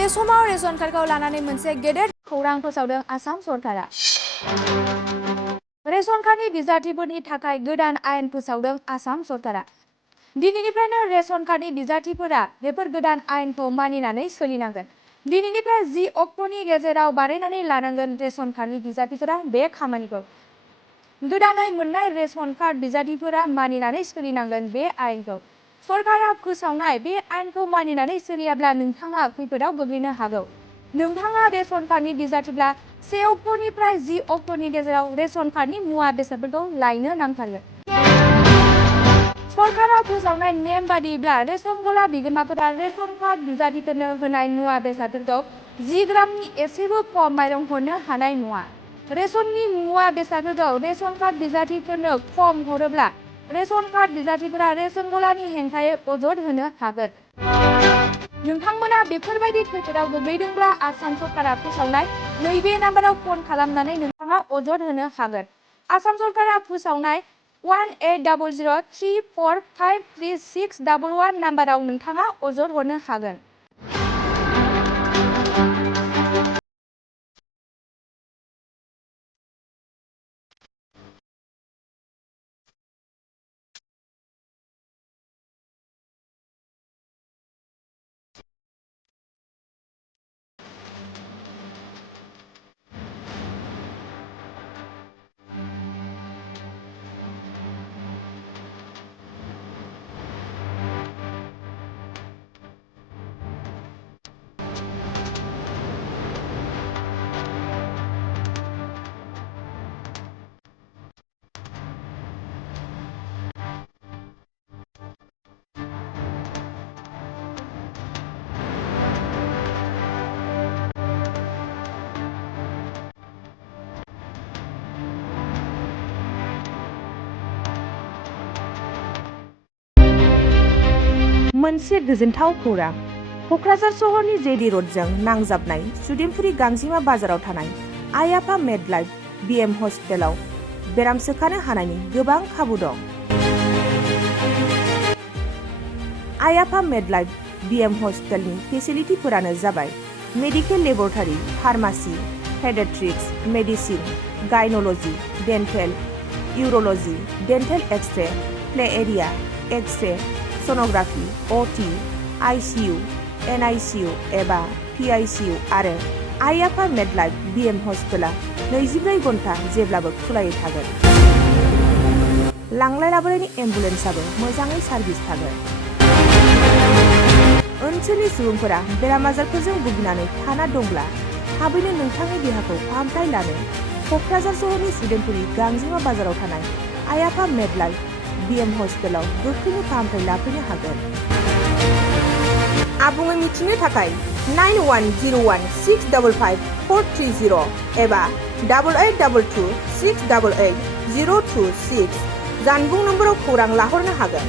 बे समाव रेशन कार्डखौ लानानै मोनसे गेदेर खौरां फोसावदों आसाम सरकारा। रेशन कार्डनि बिजाथिफोरनि थाखाय गोदान आयेन फोसावदों आसाम सरकारा। दिनैनिफ्रायनो रेशन कार्डनि बिजाथिफोरा बेफोर गोदान आयेनखौ मानिनानै सोलिनांगोन। दिनैनिफ्राय 10 अक्ट'नि गेजेराव बानायनानै लानांगोन रेशन कार्डनि बिजाथिफोरा बे खामानिखौ। गोदानै मोननाय रेशन कार्ड बिजाथिफोरा मानिनानै सोलिनांगोन बे आयेनखौ। सरकारा फोसावनाय बे आयेनखौ मानिनानै सोलियाब्ला नोंथाङा खैफोदाव गोग्लैनो हागौ। नोंथाङा रेशन कार्डनि बिजाथिब्ला 1 अक्ट'निफ्राय 10 अक्ट'नि गेजेराव रेशन कार्डनि मुवा बेसादफोरखौ लायनो नांथारगोन। सरकारा फोसावनाय नेम बादिब्ला रेशन गला बिगोमाफोरा रेशन कार्ड बिजाथिफोरनो होनाय मुवा बेसादफोरखौ 10 ग्रामनि एसेबो खम माइरं हरनो हानाय नङा। रेशननि मुवा बेसादफोरखौ रेशन कार्ड बिजाथिफोरनो खम हरोब्ला रेशन कार्ड बिजाथिफोरा रेशन गलानि हेंथायै अजद होनो हागोन। नोंथांमोना बेफोरबायदि खैफोदाव गोग्लैदोंब्ला आसाम सरकारा फोसावनाय नैबे नाम्बाराव फन खालामनानै नोंथाङा अजद होनो हागोन। आसाम सरकारा फोसावनाय 180034533611 नाम्बाराव नोंथाङा अजद हरनो हागोन। मोनसे गोजोनथाव खौरां। क'क्राझार सहरनि जेडि र'डजों नांजाबनाय सुदेमपुरि गांजिमा बाजाराव थानाय आइ आफा मेडलाइफ बिएम हस्पिटालाव बेराम सोखानो हानायनि गोबां खाबु दं। आइ आफा मेडलाइफ बिएम हस्पिटालनि फेसिलिटिफोरानो जाबाय medical laboratory, pharmacy, paediatrics, medicine, gynaecology, dental, urology, dental x-ray, play area, x-ray, sonography, OT, ICU, NICU एबा पिआइसिइउ आरो आइ आफा मेडलाइफ बिएम हस्पिटाला 24 घन्टा जेब्लाबो खुलायै थागोन। लांलाय लाबोलायनि एम्बुलेन्सआबो मोजाङै सार्भिस थागोन। ओनसोलनि सुबुंफोरा बेराम आजारफोरजों भुगिनानै थाना दंब्ला थाबैनो नोंथांनि देहाखौ फाहामथाय लानो क'क्राझार सहरनि सुदेमपुरि गांजिमा बाजाराव थानाय आइ आफा मेडलाइफ बिएम हस्पिटालाव गोख्रैनो फाहामथाय लाफैनो हागोन। आबुङै मिथिनो थाखाय 9101655430 एबा 8822688026 जानबुं नम्बराव खौरां लाहरनो हागोन।